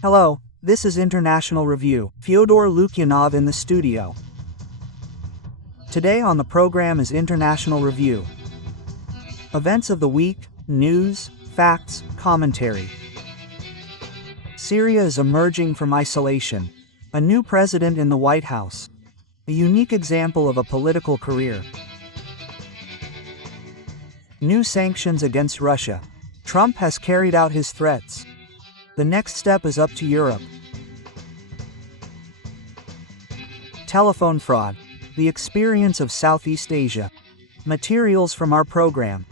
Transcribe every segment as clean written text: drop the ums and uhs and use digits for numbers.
Hello, this is International Review. Fyodor Lukyanov in the studio. Today on the program is International Review. Events of the week, news, facts, commentary. Syria is emerging from isolation. A new president in the White House. A unique example of a political career. New sanctions against Russia. Trump has carried out his threats. The next step is up to Europe. Telephone fraud. The experience of Southeast Asia. Materials from our program.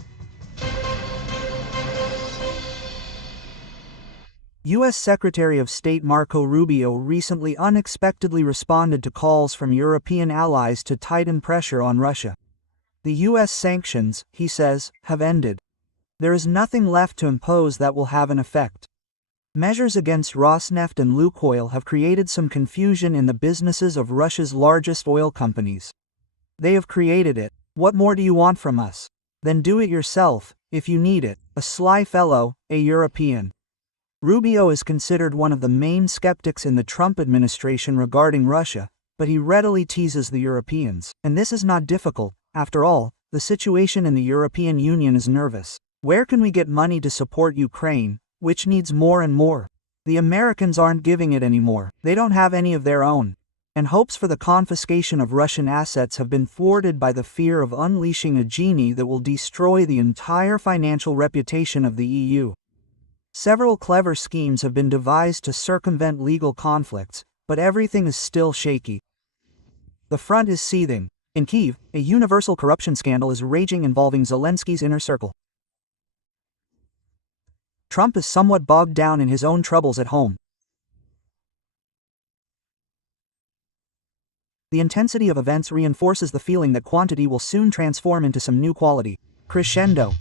U.S. Secretary of State Marco Rubio recently unexpectedly responded to calls from European allies to tighten pressure on Russia. The U.S. sanctions, he says, have ended. There is nothing left to impose that will have an effect. Measures against Rosneft and Lukoil have created some confusion in the businesses of Russia's largest oil companies. They have created it. What more do you want from us? Then do it yourself, if you need it. A sly fellow, a European. Rubio is considered one of the main skeptics in the Trump administration regarding Russia, but he readily teases the Europeans. And this is not difficult. After all, the situation in the European Union is nervous. Where can we get money to support Ukraine, which needs more and more? The Americans aren't giving it anymore. They don't have any of their own. And hopes for the confiscation of Russian assets have been thwarted by the fear of unleashing a genie that will destroy the entire financial reputation of the EU. Several clever schemes have been devised to circumvent legal conflicts, but everything is still shaky. The front is seething. In Kyiv, a universal corruption scandal is raging involving Zelensky's inner circle. Trump is somewhat bogged down in his own troubles at home. The intensity of events reinforces the feeling that quantity will soon transform into some new quality. Crescendo.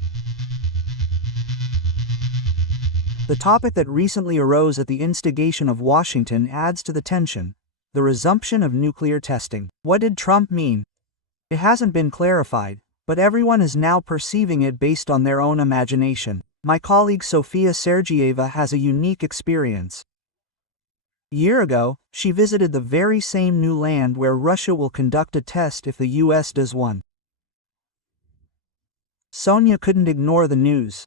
The topic that recently arose at the instigation of Washington adds to the tension. The resumption of nuclear testing. What did Trump mean? It hasn't been clarified, but everyone is now perceiving it based on their own imagination. My colleague Sofia Sergeyeva has a unique experience. A year ago, she visited the very same new land where Russia will conduct a test if the US does one. Sonia couldn't ignore the news.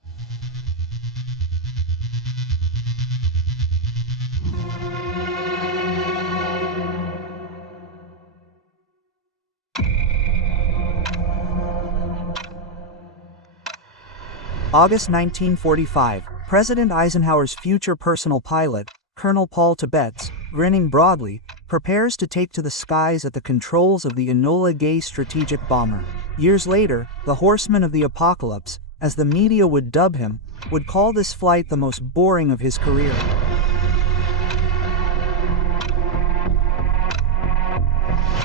August 1945, President Eisenhower's future personal pilot, Colonel Paul Tibbets, grinning broadly, prepares to take to the skies at the controls of the Enola Gay strategic bomber. Years later, the Horseman of the Apocalypse, as the media would dub him, would call this flight the most boring of his career.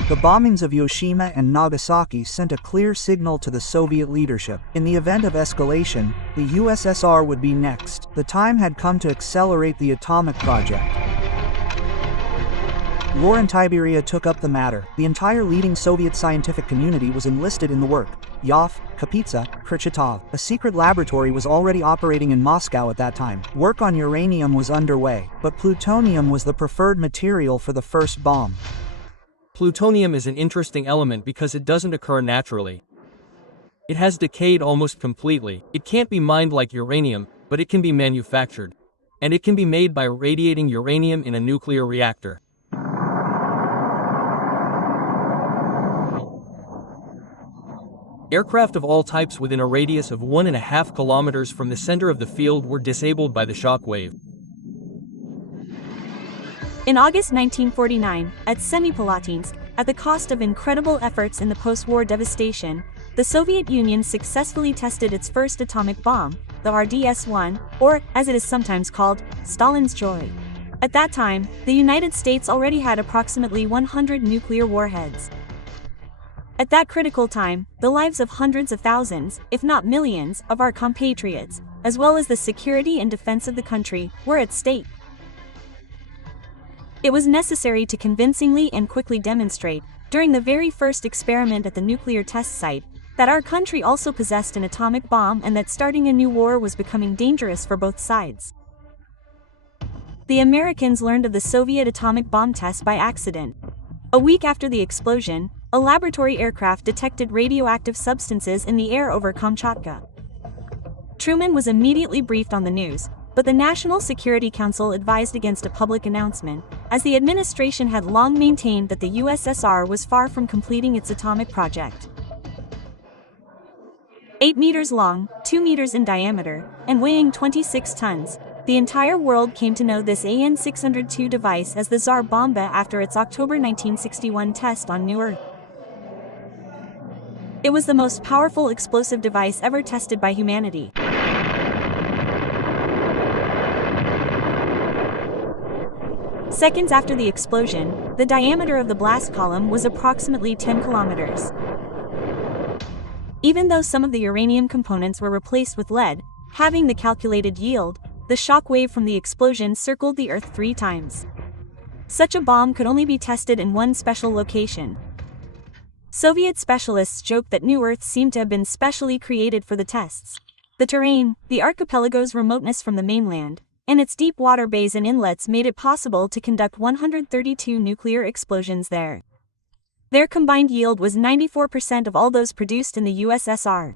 The bombings of Hiroshima and Nagasaki sent a clear signal to the Soviet leadership. In the event of escalation, the USSR would be next. The time had come to accelerate the atomic project. Laurent Tiberia took up the matter. The entire leading Soviet scientific community was enlisted in the work. Yov, Kapitsa, Kurchatov. A secret laboratory was already operating in Moscow at that time. Work on uranium was underway, but plutonium was the preferred material for the first bomb. Plutonium is an interesting element because it doesn't occur naturally. It has decayed almost completely. It can't be mined like uranium, but it can be manufactured. And it can be made by radiating uranium in a nuclear reactor. Aircraft of all types within a radius of 1.5 kilometers from the center of the field were disabled by the shock wave. In August 1949, at Semipalatinsk, at the cost of incredible efforts in the post-war devastation, the Soviet Union successfully tested its first atomic bomb, the RDS-1, or, as it is sometimes called, Stalin's Joy. At that time, the United States already had approximately 100 nuclear warheads. At that critical time, the lives of hundreds of thousands, if not millions, of our compatriots, as well as the security and defense of the country, were at stake. It was necessary to convincingly and quickly demonstrate, during the very first experiment at the nuclear test site, that our country also possessed an atomic bomb and that starting a new war was becoming dangerous for both sides. The Americans learned of the Soviet atomic bomb test by accident. A week after the explosion, a laboratory aircraft detected radioactive substances in the air over Kamchatka. Truman was immediately briefed on the news, but the National Security Council advised against a public announcement, as the administration had long maintained that the USSR was far from completing its atomic project. 8 meters long, 2 meters in diameter, and weighing 26 tons, the entire world came to know this AN 602 device as the Tsar Bomba after its October 1961 test on New Earth. It was the most powerful explosive device ever tested by humanity. Seconds after the explosion, the diameter of the blast column was approximately 10 kilometers. Even though some of the uranium components were replaced with lead, having the calculated yield, the shock wave from the explosion circled the Earth 3 times. Such a bomb could only be tested in one special location. Soviet specialists joked that New Earth seemed to have been specially created for the tests. The terrain, the archipelago's remoteness from the mainland, and its deep water bays and inlets made it possible to conduct 132 nuclear explosions there. Their combined yield was 94% of all those produced in the USSR.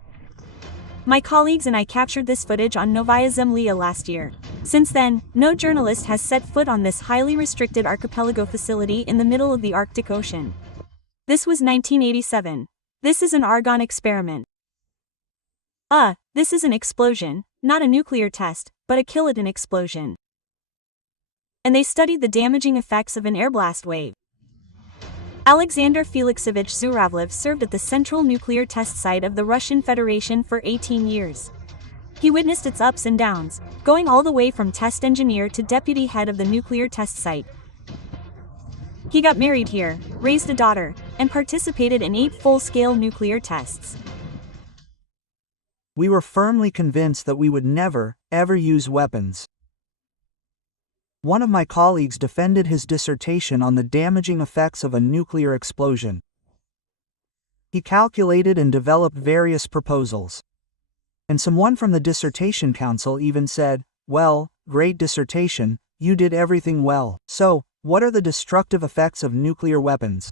My colleagues and I captured this footage on Novaya Zemlya last year. Since then, no journalist has set foot on this highly restricted archipelago facility in the middle of the Arctic Ocean. This was 1987. This is an argon experiment. This is an explosion, not a nuclear test, but a kiloton explosion. And they studied the damaging effects of an airblast wave. Alexander Felixovich Zhuravlev served at the Central Nuclear Test Site of the Russian Federation for 18 years. He witnessed its ups and downs, going all the way from test engineer to deputy head of the nuclear test site. He got married here, raised a daughter, and participated in 8 full-scale nuclear tests. We were firmly convinced that we would never, ever use weapons. One of my colleagues defended his dissertation on the damaging effects of a nuclear explosion. He calculated and developed various proposals. And someone from the dissertation council even said, "Well, great dissertation, you did everything well. So, what are the destructive effects of nuclear weapons?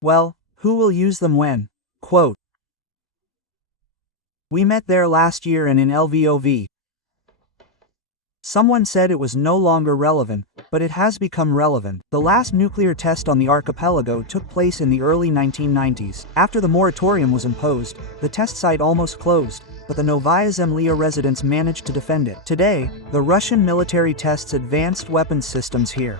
Well, who will use them when?" Quote. We met there last year and in LVOV. Someone said it was no longer relevant, but it has become relevant. The last nuclear test on the archipelago took place in the early 1990s. After the moratorium was imposed, the test site almost closed, but the Novaya Zemlya residents managed to defend it. Today, the Russian military tests advanced weapons systems here.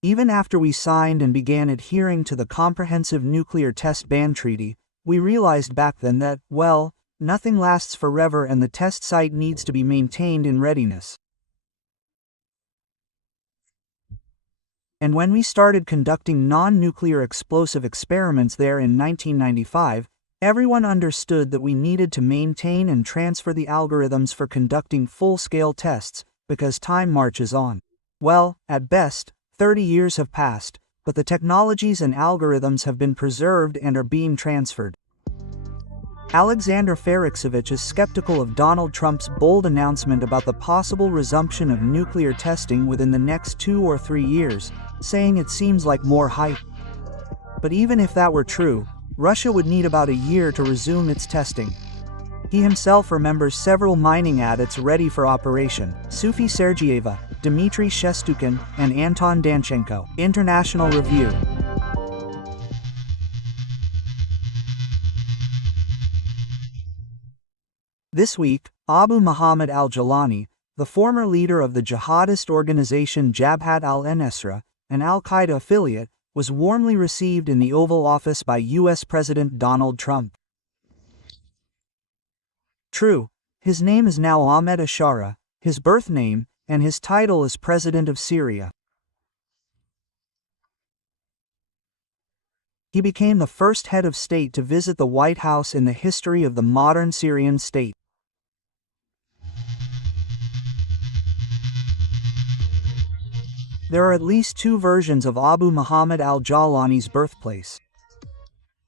Even after we signed and began adhering to the Comprehensive Nuclear Test Ban Treaty, we realized back then that, well, nothing lasts forever and the test site needs to be maintained in readiness. And when we started conducting non-nuclear explosive experiments there in 1995, everyone understood that we needed to maintain and transfer the algorithms for conducting full-scale tests, because time marches on. Well, at best, 30 years have passed, but the technologies and algorithms have been preserved and are being transferred. Alexander Felixovich is skeptical of Donald Trump's bold announcement about the possible resumption of nuclear testing within the next 2 or 3 years, saying it seems like more hype. But even if that were true, Russia would need about a year to resume its testing. He himself remembers several mining adits ready for operation: Sufi Sergeyeva, Dmitry Shestukin, and Anton Danchenko. International Review. This week, Abu Muhammad al-Jawlani, the former leader of the jihadist organization Jabhat al-Nusra, an al-Qaeda affiliate, was warmly received in the Oval Office by U.S. President Donald Trump. True, his name is now Ahmed Ashara, his birth name, and his title is President of Syria. He became the first head of state to visit the White House in the history of the modern Syrian state. There are at least 2 versions of Abu Muhammad al-Jawlani's birthplace.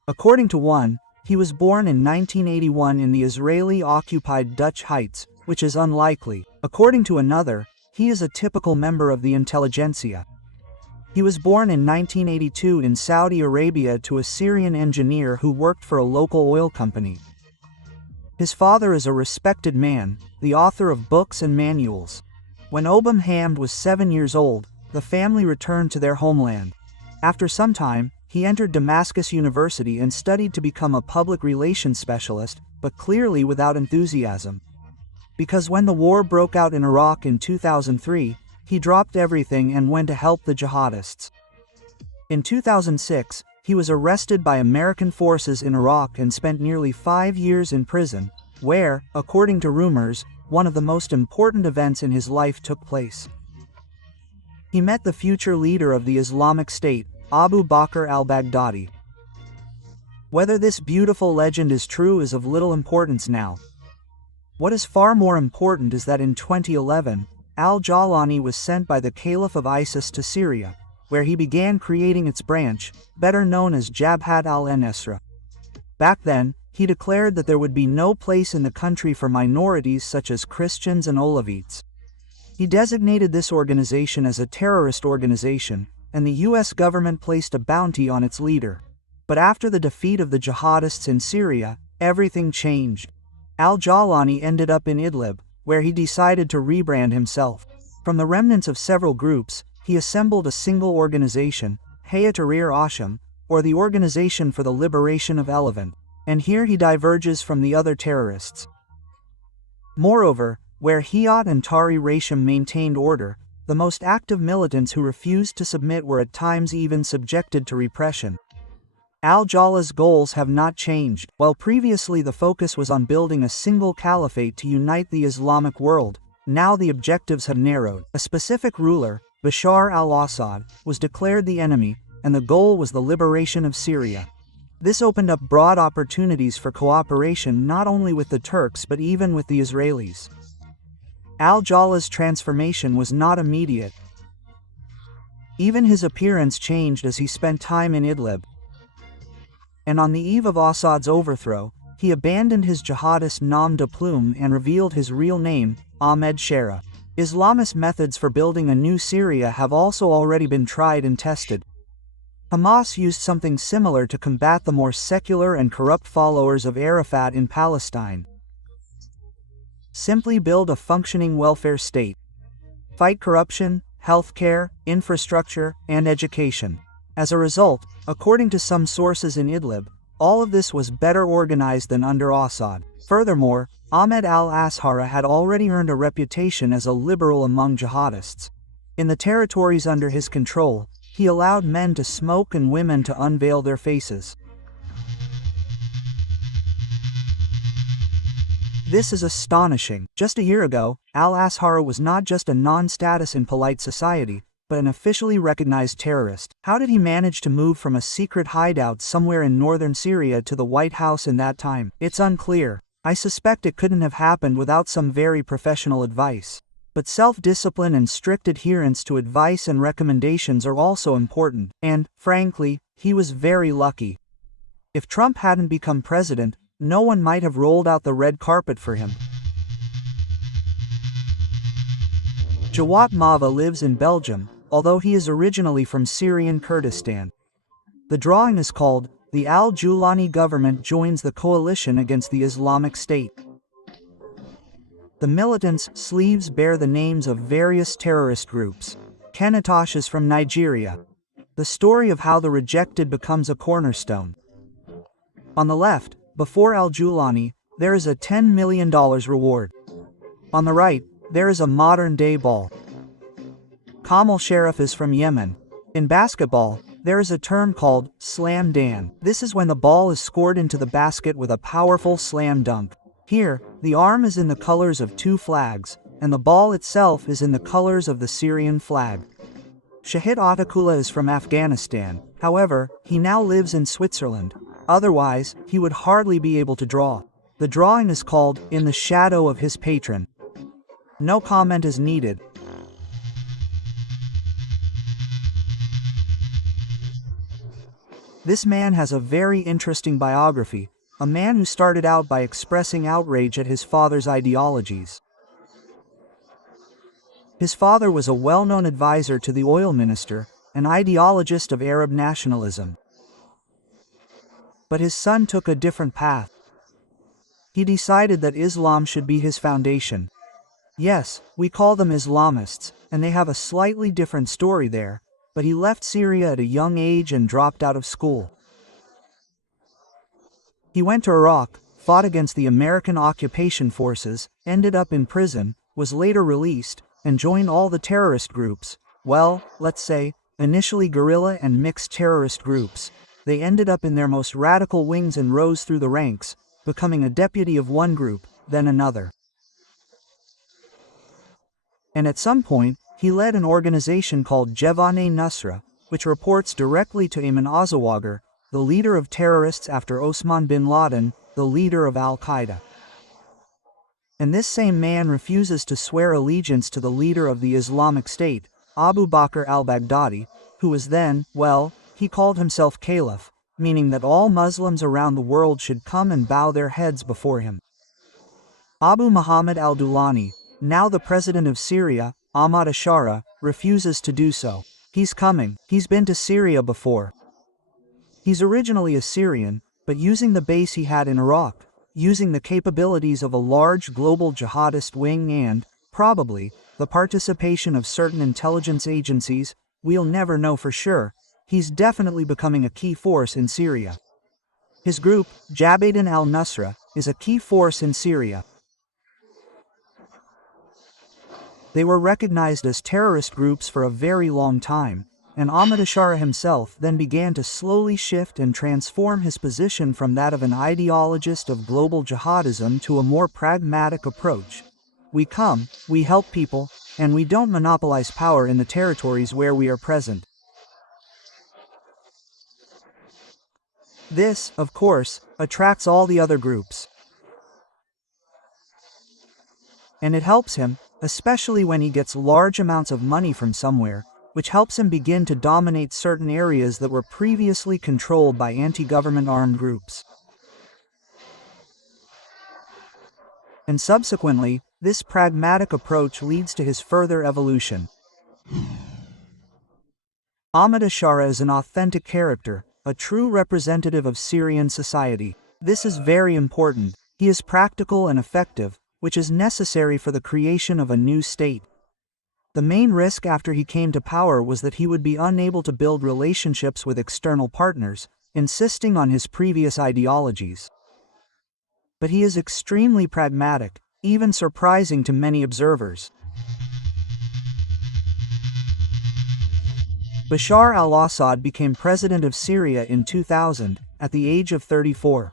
According to one, he was born in 1981 in the Israeli-occupied Dutch Heights, which is unlikely. According to another, he is a typical member of the intelligentsia. He was born in 1982 in Saudi Arabia to a Syrian engineer who worked for a local oil company. His father is a respected man, the author of books and manuals. When Obam Hamd was 7 years old, the family returned to their homeland. After some time, he entered Damascus University and studied to become a public relations specialist, but clearly without enthusiasm. Because when the war broke out in Iraq in 2003, he dropped everything and went to help the jihadists. In 2006, he was arrested by American forces in Iraq and spent nearly 5 years in prison, where, according to rumors, one of the most important events in his life took place. He met the future leader of the Islamic State, Abu Bakr al-Baghdadi. Whether this beautiful legend is true is of little importance now. What is far more important is that in 2011, al-Jawlani was sent by the Caliph of ISIS to Syria, where he began creating its branch, better known as Jabhat al-Nusra. Back then, he declared that there would be no place in the country for minorities such as Christians and Olavites. He designated this organization as a terrorist organization, and the US government placed a bounty on its leader. But after the defeat of the jihadists in Syria, everything changed. Al-Jawlani ended up in Idlib, where he decided to rebrand himself. From the remnants of several groups, he assembled a single organization, Hayat Tahrir Asham, or the Organization for the Liberation of Levant, and here he diverges from the other terrorists. Moreover, where Hayat and Tahrir Asham maintained order, the most active militants who refused to submit were at times even subjected to repression. Al-Jawla's goals have not changed. While previously the focus was on building a single caliphate to unite the Islamic world, now the objectives have narrowed. A specific ruler, Bashar al-Assad, was declared the enemy, and the goal was the liberation of Syria. This opened up broad opportunities for cooperation not only with the Turks but even with the Israelis. Al-Jawla's transformation was not immediate. Even his appearance changed as he spent time in Idlib. And on the eve of Assad's overthrow, he abandoned his jihadist nom de plume and revealed his real name, Ahmed Shara. Islamist methods for building a new Syria have also already been tried and tested. Hamas used something similar to combat the more secular and corrupt followers of Arafat in Palestine. Simply build a functioning welfare state. Fight corruption, healthcare, infrastructure, and education. As a result, according to some sources in Idlib, all of this was better organized than under Assad. Furthermore, Ahmed al-Ashara had already earned a reputation as a liberal among jihadists. In the territories under his control, he allowed men to smoke and women to unveil their faces. This is astonishing. Just a year ago, al-Ashara was not just a non-status in polite society, but an officially recognized terrorist. How did he manage to move from a secret hideout somewhere in northern Syria to the White House in that time? It's unclear. I suspect it couldn't have happened without some very professional advice. But self-discipline and strict adherence to advice and recommendations are also important, and, frankly, he was very lucky. If Trump hadn't become president, no one might have rolled out the red carpet for him. Jawad Mava lives in Belgium, although he is originally from Syrian Kurdistan. The drawing is called, "The Al-Jawlani Government Joins the Coalition Against the Islamic State." The militants' sleeves bear the names of various terrorist groups. Kenetosh is from Nigeria. The story of how the rejected becomes a cornerstone. On the left, before Al-Jawlani, there is a $10 million reward. On the right, there is a modern-day ball. Kamal Sharif is from Yemen. In basketball, there is a term called slam dan. This is when the ball is scored into the basket with a powerful slam dunk. Here, the arm is in the colors of two flags, and the ball itself is in the colors of the Syrian flag. Shahid Atakula is from Afghanistan. However, he now lives in Switzerland. Otherwise, he would hardly be able to draw. The drawing is called "In the Shadow of His Patron." No comment is needed. This man has a very interesting biography, a man who started out by expressing outrage at his father's ideologies. His father was a well-known advisor to the oil minister, an ideologist of Arab nationalism. But his son took a different path. He decided that Islam should be his foundation. Yes, we call them Islamists, and they have a slightly different story there, but he left Syria at a young age and dropped out of school. He went to Iraq, fought against the American occupation forces, ended up in prison, was later released, and joined all the terrorist groups. Well, let's say, initially guerrilla and mixed terrorist groups. They ended up in their most radical wings and rose through the ranks, becoming a deputy of one group, then another. And at some point, he led an organization called Jevane-Nusra, which reports directly to Ayman Zawahiri, the leader of terrorists after Osman bin Laden, the leader of Al-Qaeda. And this same man refuses to swear allegiance to the leader of the Islamic State, Abu Bakr al-Baghdadi, who was then, well, he called himself Caliph, meaning that all Muslims around the world should come and bow their heads before him. Abu Muhammad al-Dulani, now the president of Syria, Ahmad Ashara, refuses to do so. He's coming. He's been to Syria before. He's originally a Syrian, but using the base he had in Iraq, using the capabilities of a large global jihadist wing and, probably, the participation of certain intelligence agencies, we'll never know for sure, he's definitely becoming a key force in Syria. His group, Jabhat al-Nusra, is a key force in Syria. They were recognized as terrorist groups for a very long time, and Ahmad Ashara himself then began to slowly shift and transform his position from that of an ideologist of global jihadism to a more pragmatic approach. We come, we help people, and we don't monopolize power in the territories where we are present. This, of course, attracts all the other groups. And it helps him, especially when he gets large amounts of money from somewhere, which helps him begin to dominate certain areas that were previously controlled by anti-government armed groups. And subsequently, this pragmatic approach leads to his further evolution. Ahmad Ashara is an authentic character, a true representative of Syrian society. This is very important. He is practical and effective, which is necessary for the creation of a new state. The main risk after he came to power was that he would be unable to build relationships with external partners, insisting on his previous ideologies. But he is extremely pragmatic, even surprising to many observers. Bashar al-Assad became president of Syria in 2000, at the age of 34.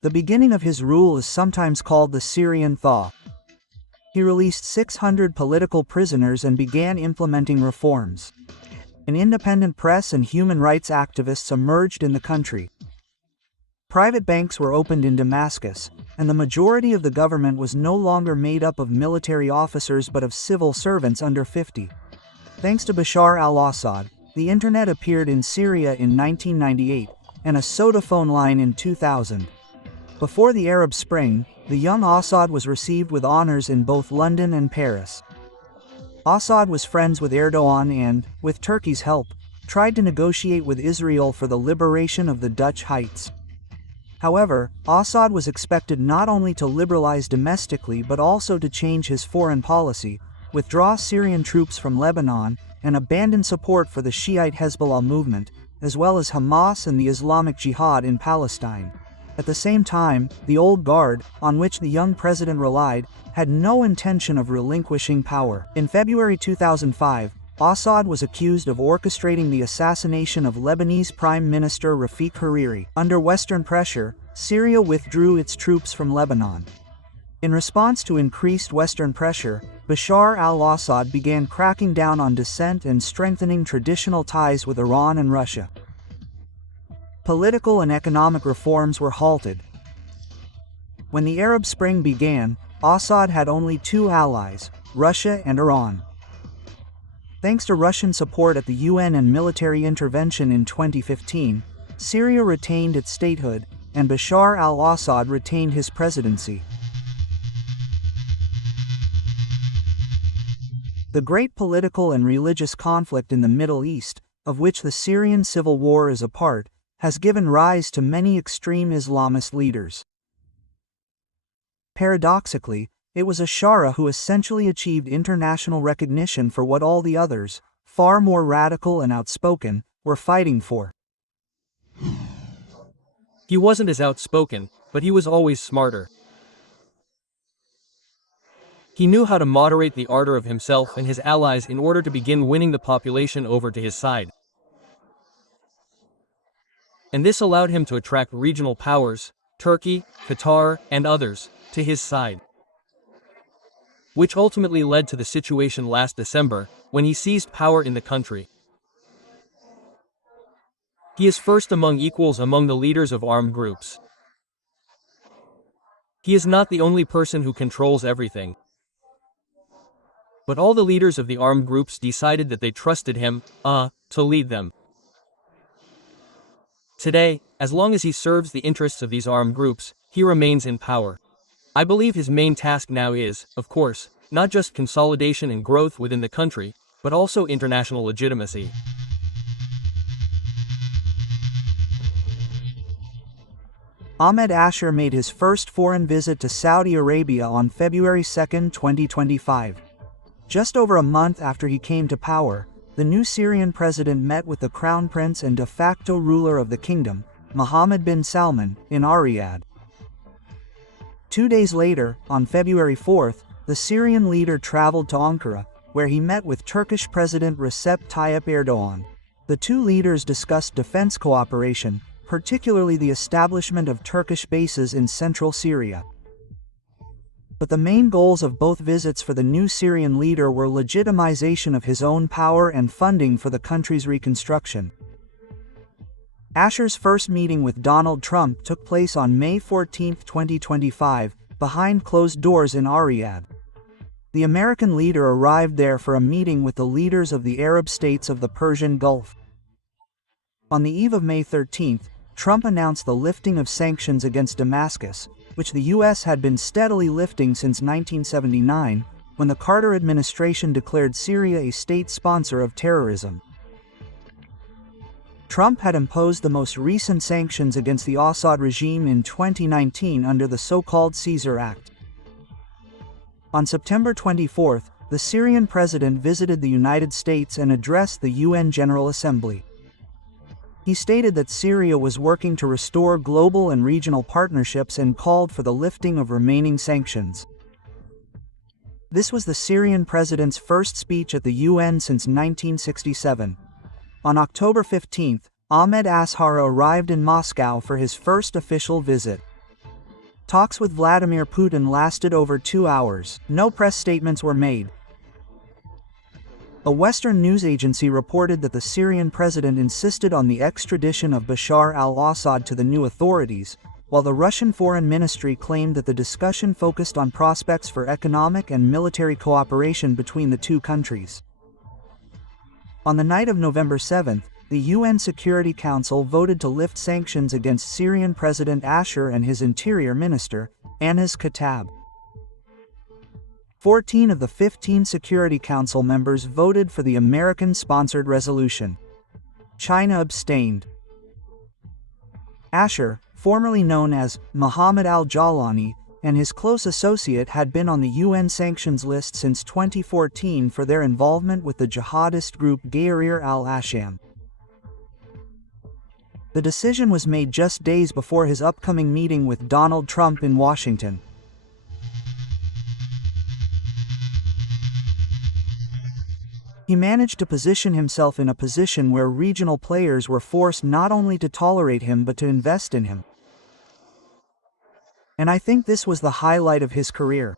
The beginning of his rule is sometimes called the Syrian thaw. He released 600 political prisoners and began implementing reforms. An independent press and human rights activists emerged in the country. Private banks were opened in Damascus, and the majority of the government was no longer made up of military officers but of civil servants under 50. Thanks to Bashar al-Assad, the internet appeared in Syria in 1998, and a soda phone line in 2000. Before the Arab Spring, the young Assad was received with honors in both London and Paris. Assad was friends with Erdogan and, with Turkey's help, tried to negotiate with Israel for the liberation of the Dutch Heights. However, Assad was expected not only to liberalize domestically but also to change his foreign policy, withdraw Syrian troops from Lebanon, and abandon support for the Shiite Hezbollah movement, as well as Hamas and the Islamic Jihad in Palestine. At the same time, the old guard, on which the young president relied, had no intention of relinquishing power. In February 2005, Assad was accused of orchestrating the assassination of Lebanese Prime Minister Rafiq Hariri. Under Western pressure, Syria withdrew its troops from Lebanon. In response to increased Western pressure, Bashar al-Assad began cracking down on dissent and strengthening traditional ties with Iran and Russia. Political and economic reforms were halted. When the Arab Spring began, Assad had only two allies, Russia and Iran. Thanks to Russian support at the UN and military intervention in 2015, Syria retained its statehood, and Bashar al-Assad retained his presidency. The great political and religious conflict in the Middle East, of which the Syrian civil war is a part, has given rise to many extreme Islamist leaders. Paradoxically, it was Ashara who essentially achieved international recognition for what all the others, far more radical and outspoken, were fighting for. He wasn't as outspoken, but he was always smarter. He knew how to moderate the ardor of himself and his allies in order to begin winning the population over to his side. And this allowed him to attract regional powers, Turkey, Qatar, and others, to his side. Which ultimately led to the situation last December, when he seized power in the country. He is first among equals among the leaders of armed groups. He is not the only person who controls everything. But all the leaders of the armed groups decided that they trusted him, to lead them. Today, as long as he serves the interests of these armed groups, he remains in power. I believe his main task now is, of course, not just consolidation and growth within the country, but also international legitimacy. Ahmed Asher made his first foreign visit to Saudi Arabia on February 2, 2025. Just over a month after he came to power, the new Syrian president met with the crown prince and de facto ruler of the kingdom, Mohammed bin Salman, in Riyadh. 2 days later, on February 4th, the Syrian leader traveled to Ankara, where he met with Turkish President Recep Tayyip Erdogan. The two leaders discussed defense cooperation, particularly the establishment of Turkish bases in central Syria. But the main goals of both visits for the new Syrian leader were legitimization of his own power and funding for the country's reconstruction. Asher's first meeting with Donald Trump took place on May 14, 2025, behind closed doors in Riyadh. The American leader arrived there for a meeting with the leaders of the Arab states of the Persian Gulf. On the eve of May 13, Trump announced the lifting of sanctions against Damascus, which the U.S. had been steadily lifting since 1979, when the Carter administration declared Syria a state sponsor of terrorism. Trump had imposed the most recent sanctions against the Assad regime in 2019 under the so-called Caesar Act. On September 24, the Syrian president visited the United States and addressed the UN General Assembly. He stated that Syria was working to restore global and regional partnerships and called for the lifting of remaining sanctions. This was the Syrian president's first speech at the UN since 1967. On October 15, Ahmed Asher arrived in Moscow for his first official visit. Talks with Vladimir Putin lasted over 2 hours. No press statements were made. A Western news agency reported that the Syrian president insisted on the extradition of Bashar al-Assad to the new authorities, while the Russian Foreign Ministry claimed that the discussion focused on prospects for economic and military cooperation between the two countries. On the night of November 7, the UN Security Council voted to lift sanctions against Syrian President Asher and his Interior Minister, Anas Khattab. 14 of the 15 Security Council members voted for the American-sponsored resolution. China abstained. Asher, formerly known as Mohammed al-Jawlani, and his close associate had been on the UN sanctions list since 2014 for their involvement with the jihadist group Ghayrir al-Asham. The decision was made just days before his upcoming meeting with Donald Trump in Washington. He managed to position himself in a position where regional players were forced not only to tolerate him but to invest in him. And I think this was the highlight of his career.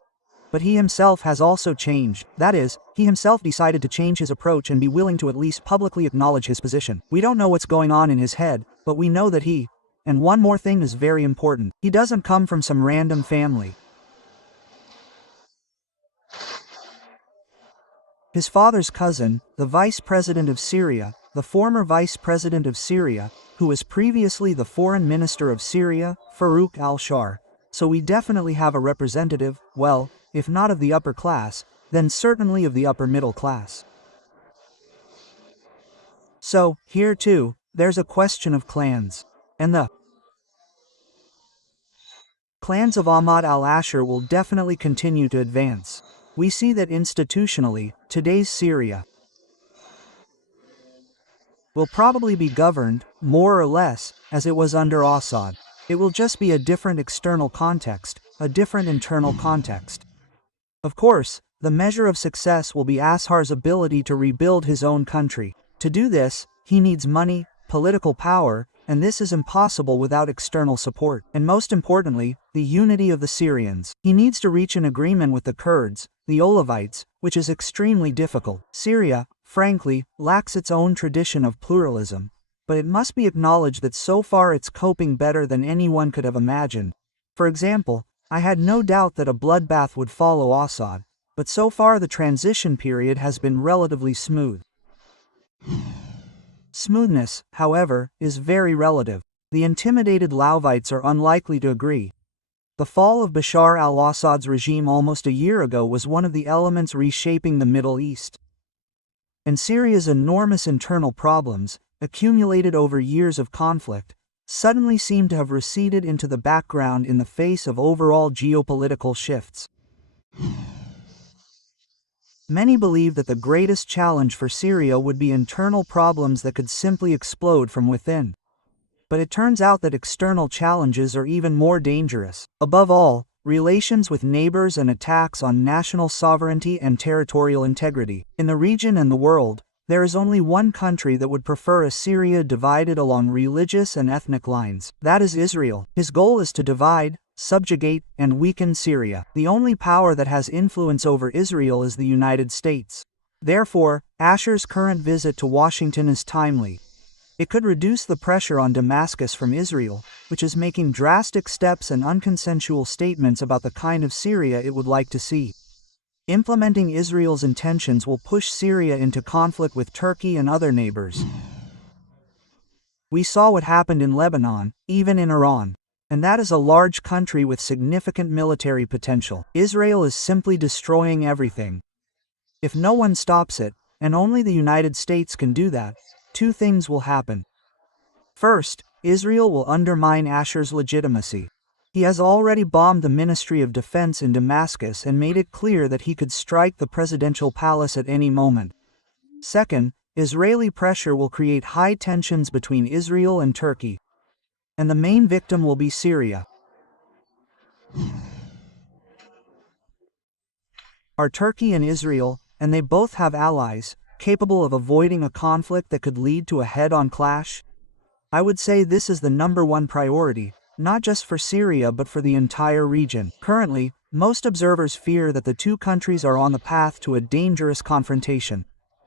But he himself has also changed. That is, he himself decided to change his approach and be willing to at least publicly acknowledge his position. We don't know what's going on in his head, but we know that and one more thing is very important, he doesn't come from some random family. His father's cousin, the vice president of Syria, the former vice president of Syria, who was previously the foreign minister of Syria, Farouk al-Shar. So we definitely have a representative, well, if not of the upper class, then certainly of the upper middle class. So, here too, there's a question of clans. And the clans of Ahmad al-Ashar will definitely continue to advance. We see that institutionally, today's Syria will probably be governed, more or less, as it was under Assad. It will just be a different external context, a different internal context. Of course, the measure of success will be Ashar's ability to rebuild his own country. To do this, he needs money, political power, and this is impossible without external support. And most importantly, the unity of the Syrians. He needs to reach an agreement with the Kurds, the Olavites, which is extremely difficult. Syria, frankly, lacks its own tradition of pluralism, but it must be acknowledged that so far it's coping better than anyone could have imagined. For example, I had no doubt that a bloodbath would follow Assad, but so far the transition period has been relatively smooth. Smoothness, however, is very relative. The intimidated Alawites are unlikely to agree. The fall of Bashar al-Assad's regime almost a year ago was one of the elements reshaping the Middle East. And Syria's enormous internal problems, accumulated over years of conflict, suddenly seem to have receded into the background in the face of overall geopolitical shifts. Many believe that the greatest challenge for Syria would be internal problems that could simply explode from within. But it turns out that external challenges are even more dangerous. Above all, relations with neighbors and attacks on national sovereignty and territorial integrity. In the region and the world, there is only one country that would prefer a Syria divided along religious and ethnic lines. That is Israel. His goal is to divide, subjugate, and weaken Syria. The only power that has influence over Israel is the United States. Therefore, Ashar's current visit to Washington is timely. It could reduce the pressure on Damascus from Israel, which is making drastic steps and unconsensual statements about the kind of Syria it would like to see. Implementing Israel's intentions will push Syria into conflict with Turkey and other neighbors. We saw what happened in Lebanon, even in Iran. And that is a large country with significant military potential. Israel is simply destroying everything. If no one stops it, and only the United States can do that, two things will happen. First, Israel will undermine Ashar's legitimacy. He has already bombed the Ministry of Defense in Damascus and made it clear that he could strike the presidential palace at any moment. Second, Israeli pressure will create high tensions between Israel and Turkey. And the main victim will be Syria. Are Turkey and Israel, and they both have allies, capable of avoiding a conflict that could lead to a head-on clash? I would say this is the #1 priority, not just for Syria but for the entire region. Currently, most observers fear that the two countries are on the path to a dangerous confrontation.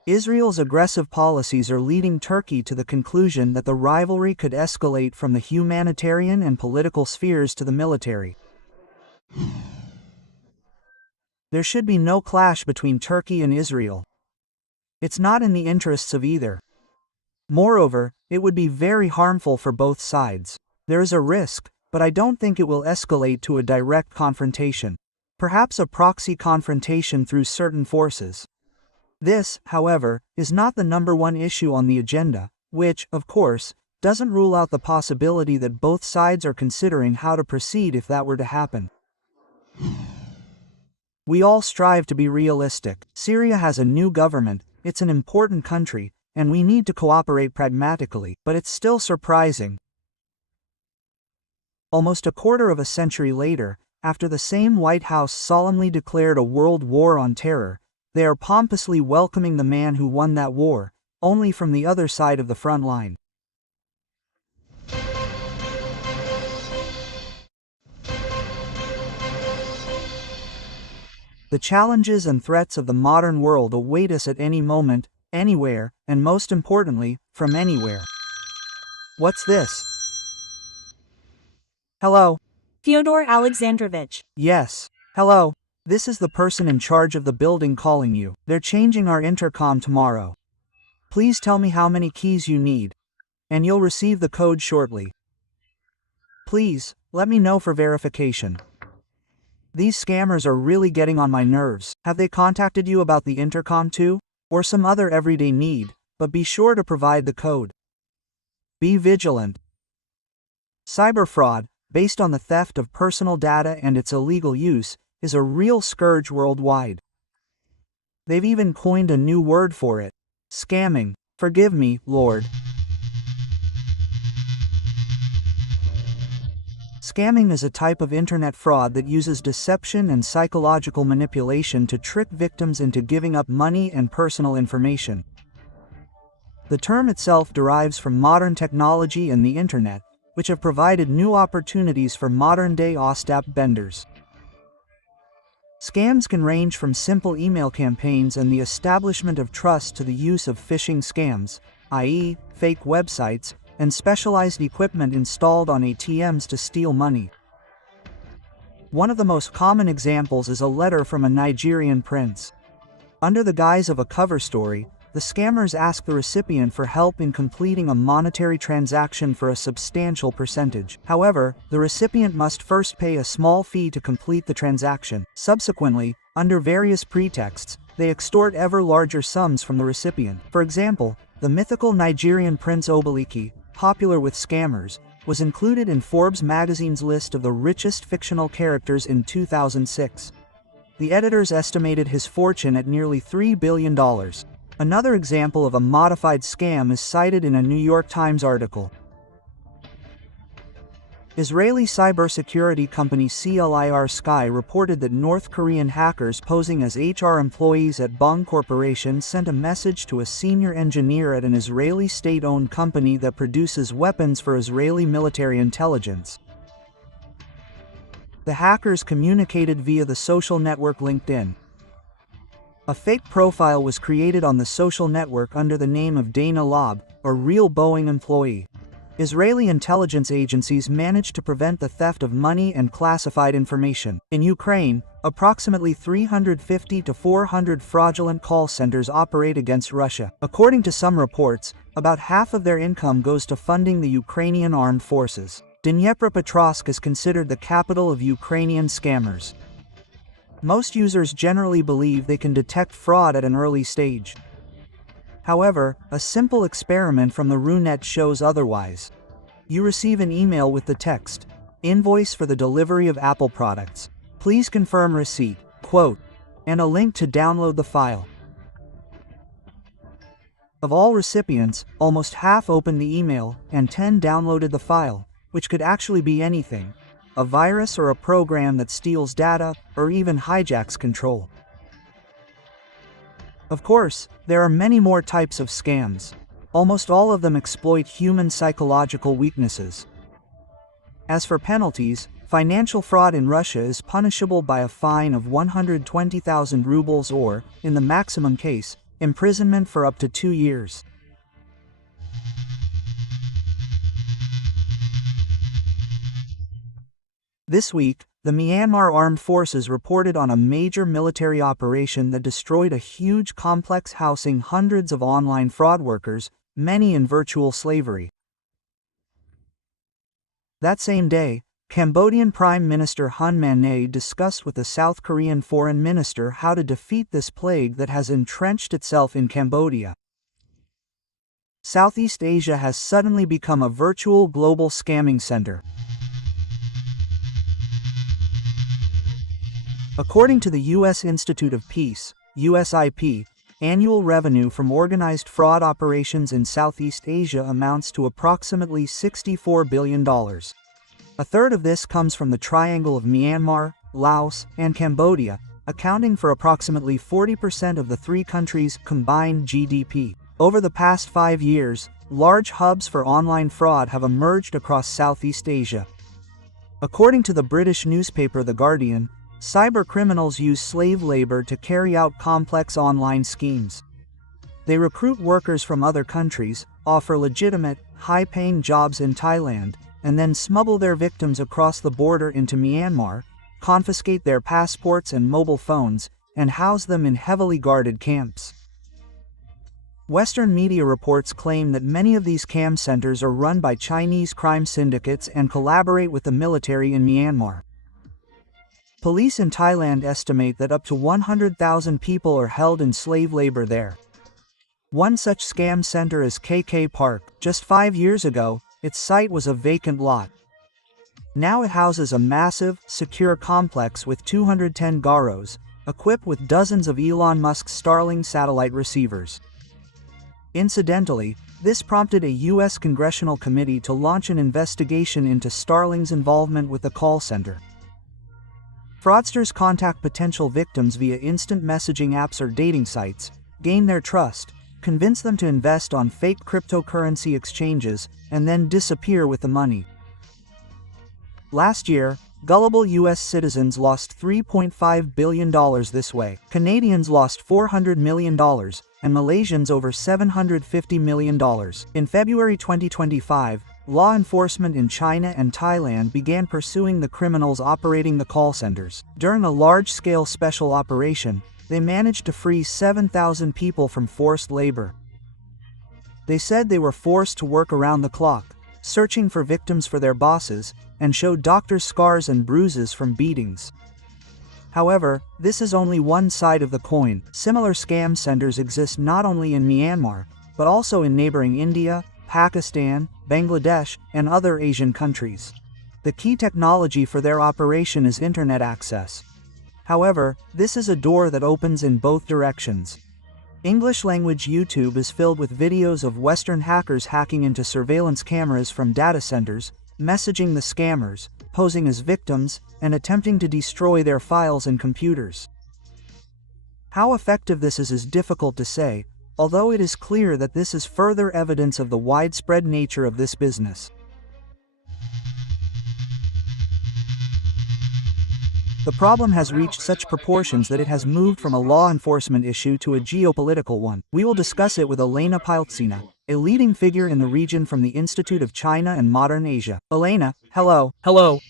Israel's aggressive policies are leading Turkey to the conclusion that the rivalry could escalate from the humanitarian and political spheres to the military. There should be no clash between Turkey and Israel. It's not in the interests of either. Moreover, it would be very harmful for both sides. There is a risk, but I don't think it will escalate to a direct confrontation. Perhaps a proxy confrontation through certain forces. This, however, is not the #1 issue on the agenda, which, of course, doesn't rule out the possibility that both sides are considering how to proceed if that were to happen. We all strive to be realistic. Syria has a new government, it's an important country, and we need to cooperate pragmatically, but it's still surprising. Almost a quarter of a century later, after the same White House solemnly declared a world war on terror, they are pompously welcoming the man who won that war, only from the other side of the front line. The challenges and threats of the modern world await us at any moment, anywhere, and most importantly, from anywhere. What's this? Hello? Fyodor Alexandrovich. Yes. Hello. This is the person in charge of the building calling you. They're changing our intercom tomorrow. Please tell me how many keys you need, and you'll receive the code shortly. Please, let me know for verification. These scammers are really getting on my nerves. Have they contacted you about the intercom too? Or some other everyday need, but be sure to provide the code. Be vigilant. Cyber fraud, based on the theft of personal data and its illegal use, is a real scourge worldwide. They've even coined a new word for it. Scamming. Forgive me, Lord. Scamming is a type of internet fraud that uses deception and psychological manipulation to trick victims into giving up money and personal information. The term itself derives from modern technology and the internet, which have provided new opportunities for modern-day OSTAP vendors. Scams can range from simple email campaigns and the establishment of trust to the use of phishing scams, i.e., fake websites, and specialized equipment installed on ATMs to steal money. One of the most common examples is a letter from a Nigerian prince. Under the guise of a cover story, the scammers ask the recipient for help in completing a monetary transaction for a substantial percentage. However, the recipient must first pay a small fee to complete the transaction. Subsequently, under various pretexts, they extort ever larger sums from the recipient. For example, the mythical Nigerian Prince Obaliki, popular with scammers, was included in Forbes magazine's list of the richest fictional characters in 2006. The editors estimated his fortune at nearly $3 billion. Another example of a modified scam is cited in a New York Times article. Israeli cybersecurity company CLIR Sky reported that North Korean hackers posing as HR employees at Bong Corporation sent a message to a senior engineer at an Israeli state-owned company that produces weapons for Israeli military intelligence. The hackers communicated via the social network LinkedIn. A fake profile was created on the social network under the name of Dana Lob, a real Boeing employee. Israeli intelligence agencies managed to prevent the theft of money and classified information. In Ukraine, approximately 350 to 400 fraudulent call centers operate against Russia. According to some reports, about half of their income goes to funding the Ukrainian armed forces. Dnipropetrovsk is considered the capital of Ukrainian scammers. Most users generally believe they can detect fraud at an early stage. However, a simple experiment from the RuNet shows otherwise. You receive an email with the text, "Invoice for the delivery of Apple products. Please confirm receipt," quote, and a link to download the file. Of all recipients, almost half opened the email, and 10 downloaded the file, which could actually be anything: a virus or a program that steals data, or even hijacks control. Of course, there are many more types of scams. Almost all of them exploit human psychological weaknesses. As for penalties, financial fraud in Russia is punishable by a fine of 120,000 rubles or, in the maximum case, imprisonment for up to 2 years. This week, the Myanmar Armed Forces reported on a major military operation that destroyed a huge complex housing hundreds of online fraud workers, many in virtual slavery. That same day, Cambodian Prime Minister Hun Manet discussed with the South Korean Foreign Minister how to defeat this plague that has entrenched itself in Cambodia. Southeast Asia has suddenly become a virtual global scamming center. According to the U.S. Institute of Peace, USIP, annual revenue from organized fraud operations in Southeast Asia amounts to approximately $64 billion. A third of this comes from the triangle of Myanmar, Laos, and Cambodia, accounting for approximately 40% of the three countries' combined GDP. Over the past 5 years, large hubs for online fraud have emerged across Southeast Asia. According to the British newspaper The Guardian, cybercriminals use slave labor to carry out complex online schemes. They recruit workers from other countries, offer legitimate, high-paying jobs in Thailand, and then smuggle their victims across the border into Myanmar, confiscate their passports and mobile phones, and house them in heavily guarded camps. Western media reports claim that many of these cam centers are run by Chinese crime syndicates and collaborate with the military in Myanmar. Police in Thailand estimate that up to 100,000 people are held in slave labor there. One such scam center is KK Park. Just 5 years ago, its site was a vacant lot. Now it houses a massive, secure complex with 210 garos, equipped with dozens of Elon Musk's Starlink satellite receivers. Incidentally, this prompted a U.S. congressional committee to launch an investigation into Starlink's involvement with the call center. Fraudsters contact potential victims via instant messaging apps or dating sites, gain their trust, convince them to invest on fake cryptocurrency exchanges, and then disappear with the money. Last year, gullible U.S. citizens lost $3.5 billion this way. Canadians lost $400 million, and Malaysians over $750 million. In February 2025, law enforcement in China and Thailand began pursuing the criminals operating the call centers. During a large-scale special operation, they managed to free 7,000 people from forced labor. They said they were forced to work around the clock, searching for victims for their bosses, and showed doctors scars and bruises from beatings. However, this is only one side of the coin. Similar scam centers exist not only in Myanmar, but also in neighboring India, Pakistan, Bangladesh, and other Asian countries. The key technology for their operation is internet access. However, this is a door that opens in both directions. English-language YouTube is filled with videos of Western hackers hacking into surveillance cameras from data centers, messaging the scammers, posing as victims, and attempting to destroy their files and computers. How effective this is difficult to say, although it is clear that this is further evidence of the widespread nature of this business. The problem has reached such proportions that it has moved from a law enforcement issue to a geopolitical one. We will discuss it with Elena Piltsina, a leading figure in the region from the Institute of China and Modern Asia. Elena, hello. Hello.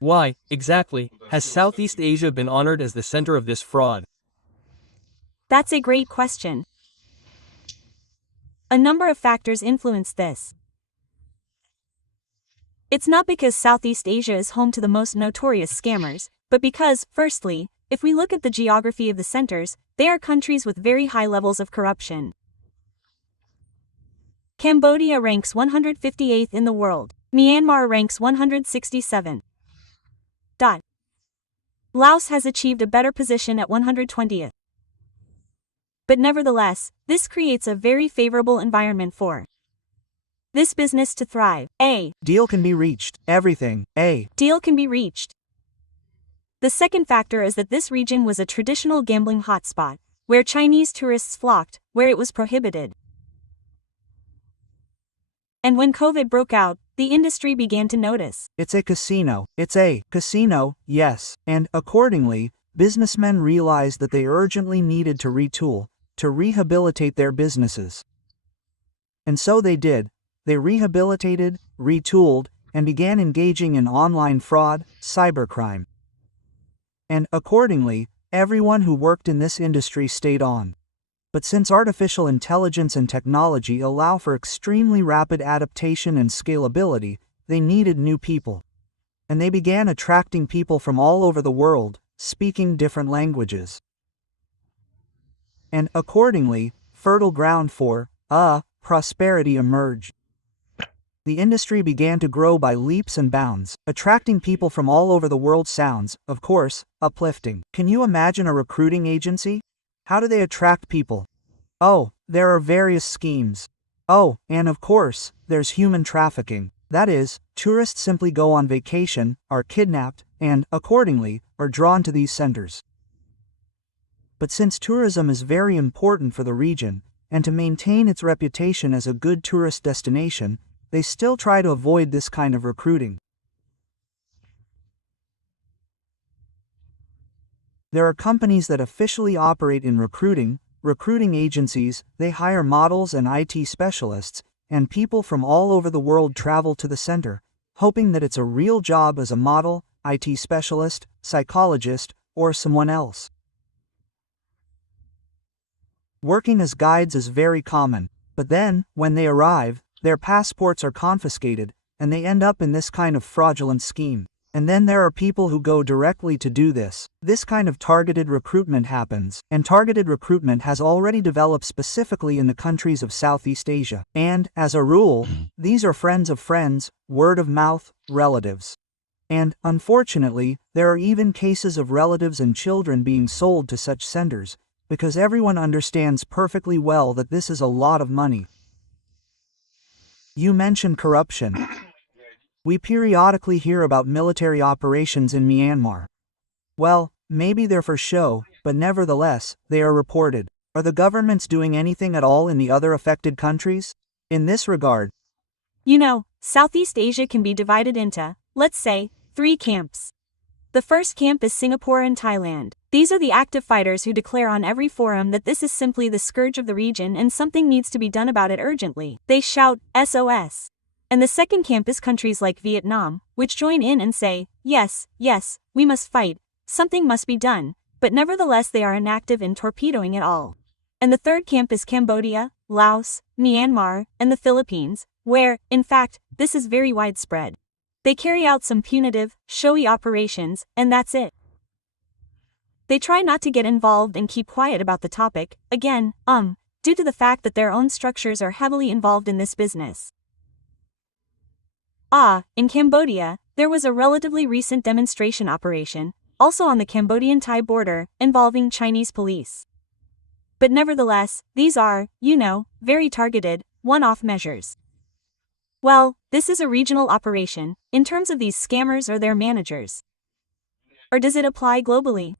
Why, exactly, has Southeast Asia been honored as the center of this fraud? That's a great question. A number of factors influence this. It's not because Southeast Asia is home to the most notorious scammers, but because, firstly, if we look at the geography of the centers, they are countries with very high levels of corruption. Cambodia ranks 158th in the world. Myanmar ranks 167th. Laos has achieved a better position at 120th. But nevertheless, this creates a very favorable environment for this business to thrive. Deal can be reached. Everything. Deal can be reached. The second factor is that this region was a traditional gambling hotspot, where Chinese tourists flocked, where it was prohibited. And when COVID broke out, the industry began to notice. It's a casino. It's a casino, yes. And, accordingly, businessmen realized that they urgently needed to retool, to rehabilitate their businesses. And so they did. They rehabilitated, retooled, and began engaging in online fraud, cybercrime. And, accordingly, everyone who worked in this industry stayed on. But since artificial intelligence and technology allow for extremely rapid adaptation and scalability, they needed new people. And they began attracting people from all over the world, speaking different languages. And, accordingly, fertile ground for prosperity emerged. The industry began to grow by leaps and bounds. Attracting people from all over the world sounds, of course, uplifting. Can you imagine a recruiting agency? How do they attract people? Oh, there are various schemes. Oh, and of course, there's human trafficking. That is, tourists simply go on vacation, are kidnapped, and, accordingly, are drawn to these centers. But since tourism is very important for the region, and to maintain its reputation as a good tourist destination, they still try to avoid this kind of recruiting. There are companies that officially operate in recruiting agencies. They hire models and IT specialists, and people from all over the world travel to the center, hoping that it's a real job as a model, IT specialist, psychologist, or someone else. Working as guides is very common, but then, when they arrive, their passports are confiscated, and they end up in this kind of fraudulent scheme. And then there are people who go directly to do this. This kind of targeted recruitment happens, and targeted recruitment has already developed specifically in the countries of Southeast Asia. And, as a rule, these are friends of friends, word of mouth, relatives. And, unfortunately, there are even cases of relatives and children being sold to such senders, because everyone understands perfectly well that this is a lot of money. You mentioned corruption. We periodically hear about military operations in Myanmar. Well, maybe they're for show, but nevertheless, they are reported. Are the governments doing anything at all in the other affected countries? In this regard, Southeast Asia can be divided into, let's say, 3 camps. The first camp is Singapore and Thailand. These are the active fighters who declare on every forum that this is simply the scourge of the region and something needs to be done about it urgently. They shout, SOS. And the second camp is countries like Vietnam, which join in and say, yes, we must fight, something must be done, but nevertheless they are inactive in torpedoing it all. And the third camp is Cambodia, Laos, Myanmar, and the Philippines, where, in fact, this is very widespread. They carry out some punitive, showy operations, and that's it. They try not to get involved and keep quiet about the topic, again, due to the fact that their own structures are heavily involved in this business. In Cambodia, there was a relatively recent demonstration operation, also on the Cambodian-Thai border, involving Chinese police. But nevertheless, these are, very targeted, one-off measures. Well, this is a regional operation, in terms of these scammers or their managers. Or does it apply globally?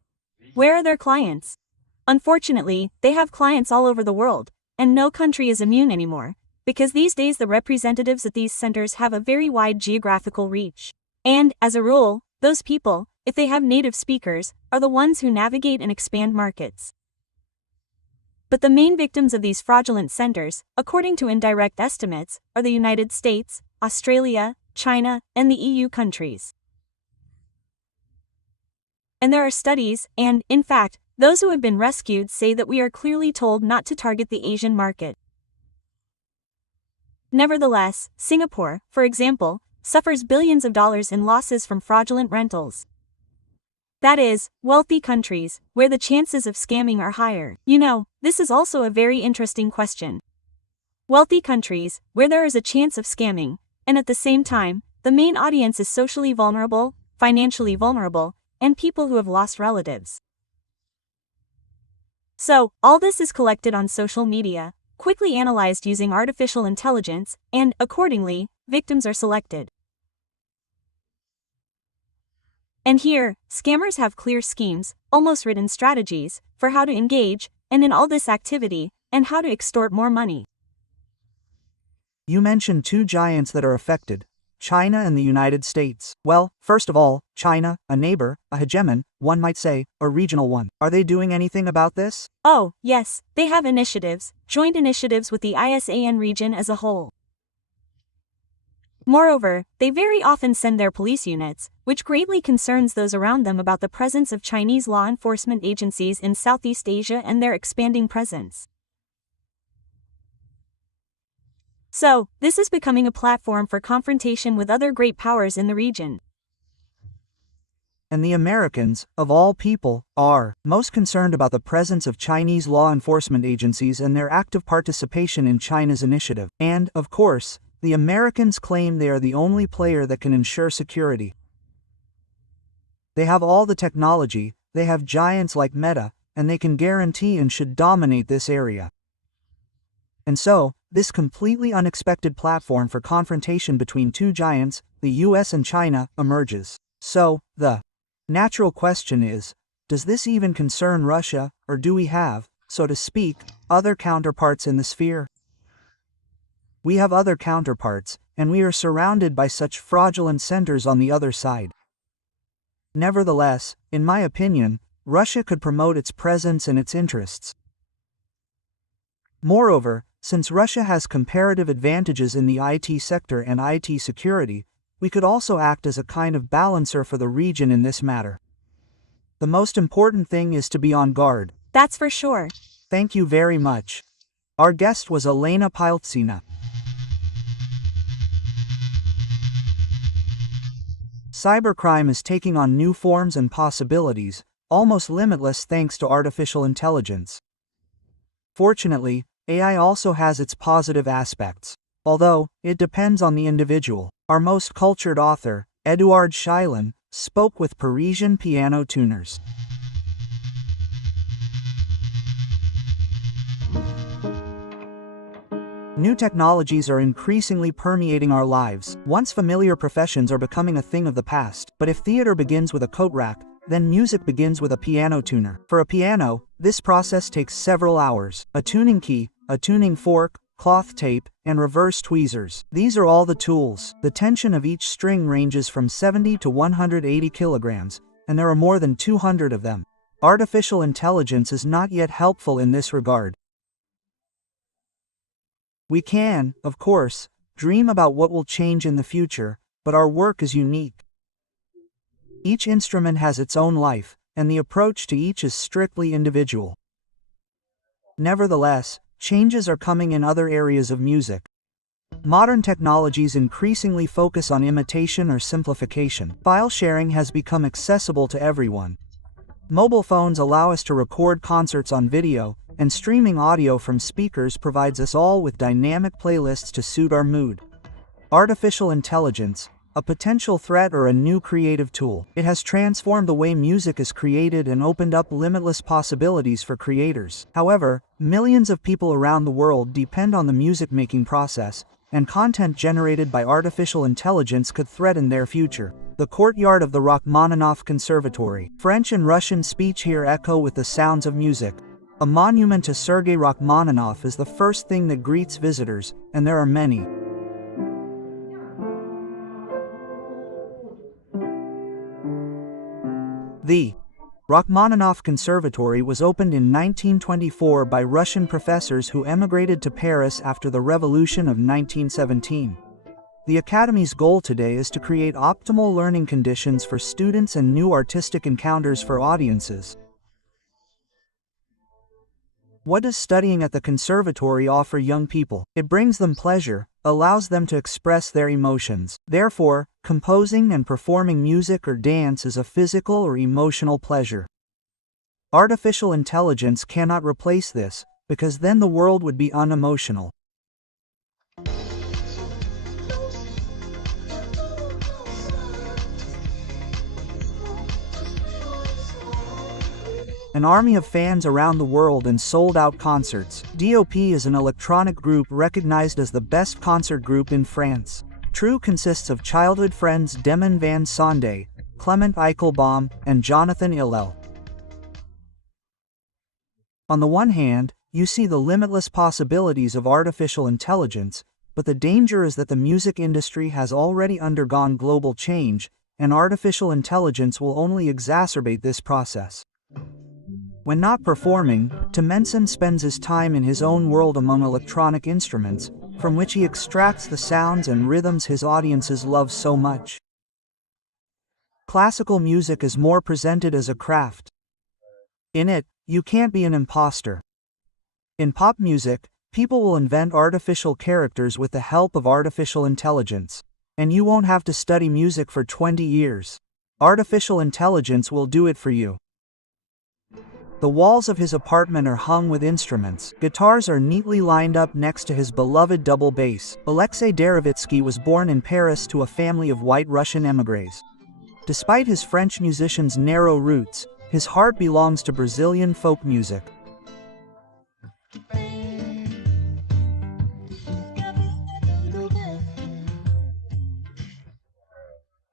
Where are their clients? Unfortunately, they have clients all over the world, and no country is immune anymore. Because these days the representatives at these centers have a very wide geographical reach. And, as a rule, those people, if they have native speakers, are the ones who navigate and expand markets. But the main victims of these fraudulent centers, according to indirect estimates, are the United States, Australia, China, and the EU countries. And there are studies, and, in fact, those who have been rescued say that we are clearly told not to target the Asian market. Nevertheless, Singapore, for example, suffers billions of dollars in losses from fraudulent rentals. That is, wealthy countries, where the chances of scamming are higher. This is also a very interesting question. Wealthy countries, where there is a chance of scamming, and at the same time, the main audience is socially vulnerable, financially vulnerable, and people who have lost relatives. So, all this is collected on social media, quickly analyzed using artificial intelligence, and, accordingly, victims are selected. And here, scammers have clear schemes, almost written strategies, for how to engage, and in all this activity, and how to extort more money. You mentioned 2 giants that are affected, China and the United States. Well, first of all, China, a neighbor, a hegemon, one might say, a regional one. Are they doing anything about this? Oh, yes, they have initiatives, joint initiatives with the ISAN region as a whole. Moreover, they very often send their police units, which greatly concerns those around them about the presence of Chinese law enforcement agencies in Southeast Asia and their expanding presence. So, this is becoming a platform for confrontation with other great powers in the region. And the Americans, of all people, are most concerned about the presence of Chinese law enforcement agencies and their active participation in China's initiative. And, of course, the Americans claim they are the only player that can ensure security. They have all the technology, they have giants like Meta, and they can guarantee and should dominate this area. And so, this completely unexpected platform for confrontation between 2 giants, the US and China, emerges. So, the natural question is, does this even concern Russia, or do we have, so to speak, other counterparts in the sphere? We have other counterparts, and we are surrounded by such fraudulent centers on the other side. Nevertheless, in my opinion, Russia could promote its presence and its interests. Moreover, since Russia has comparative advantages in the IT sector and IT security, we could also act as a kind of balancer for the region in this matter. The most important thing is to be on guard. That's for sure. Thank you very much. Our guest was Elena Piltsina. Cybercrime is taking on new forms and possibilities, almost limitless thanks to artificial intelligence. Fortunately, AI also has its positive aspects, although it depends on the individual. Our most cultured author, Eduard Scheilin, spoke with Parisian piano tuners. New technologies are increasingly permeating our lives. Once familiar professions are becoming a thing of the past. But if theater begins with a coat rack, then music begins with a piano tuner. For a piano, this process takes several hours. A tuning key, a tuning fork, cloth tape, and reverse tweezers. These are all the tools. The tension of each string ranges from 70 to 180 kilograms, and there are more than 200 of them. Artificial intelligence is not yet helpful in this regard. We can, of course, dream about what will change in the future, but our work is unique. Each instrument has its own life, and the approach to each is strictly individual. Nevertheless, changes are coming in other areas of music. Modern technologies increasingly focus on imitation or simplification. File sharing has become accessible to everyone. Mobile phones allow us to record concerts on video, and streaming audio from speakers provides us all with dynamic playlists to suit our mood. Artificial intelligence, a potential threat or a new creative tool. It has transformed the way music is created and opened up limitless possibilities for creators. However, millions of people around the world depend on the music-making process, and content generated by artificial intelligence could threaten their future. The courtyard of the Rachmaninoff Conservatory. French and Russian speech here echo with the sounds of music. A monument to Sergei Rachmaninoff is the first thing that greets visitors, and there are many. The Rachmaninoff Conservatory was opened in 1924 by Russian professors who emigrated to Paris after the Revolution of 1917. The Academy's goal today is to create optimal learning conditions for students and new artistic encounters for audiences. What does studying at the conservatory offer young people? It brings them pleasure, allows them to express their emotions. Therefore, composing and performing music or dance is a physical or emotional pleasure. Artificial intelligence cannot replace this, because then the world would be unemotional. An army of fans around the world and sold-out concerts. DOP is an electronic group recognized as the best concert group in France. True consists of childhood friends Demon Van Sonde, Clement Eichelbaum, and Jonathan Hillel. On the one hand, you see the limitless possibilities of artificial intelligence, but the danger is that the music industry has already undergone global change, and artificial intelligence will only exacerbate this process. When not performing, Temenson spends his time in his own world among electronic instruments, from which he extracts the sounds and rhythms his audiences love so much. Classical music is more presented as a craft. In it, you can't be an imposter. In pop music, people will invent artificial characters with the help of artificial intelligence. And you won't have to study music for 20 years. Artificial intelligence will do it for you. The walls of his apartment are hung with instruments. Guitars are neatly lined up next to his beloved double bass. Alexei Derevitsky was born in Paris to a family of white Russian émigrés. Despite his French musician's narrow roots, his heart belongs to Brazilian folk music.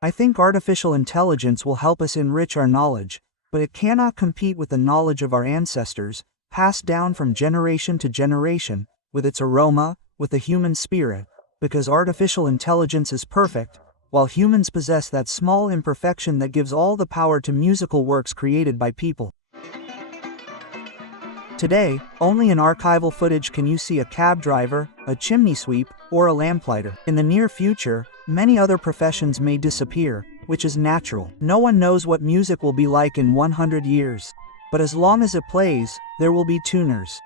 I think artificial intelligence will help us enrich our knowledge, but it cannot compete with the knowledge of our ancestors, passed down from generation to generation, with its aroma, with the human spirit, because artificial intelligence is perfect, while humans possess that small imperfection that gives all the power to musical works created by people. Today, only in archival footage can you see a cab driver, a chimney sweep, or a lamplighter. In the near future, many other professions may disappear, which is natural. No one knows what music will be like in 100 years. But as long as it plays, there will be tuners.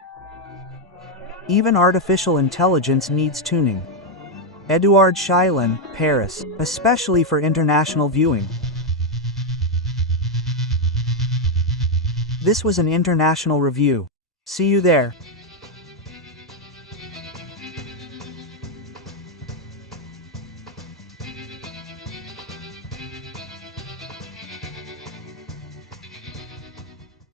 Even artificial intelligence needs tuning. Édouard Scheilin, Paris, especially for international viewing. This was an international review. See you there.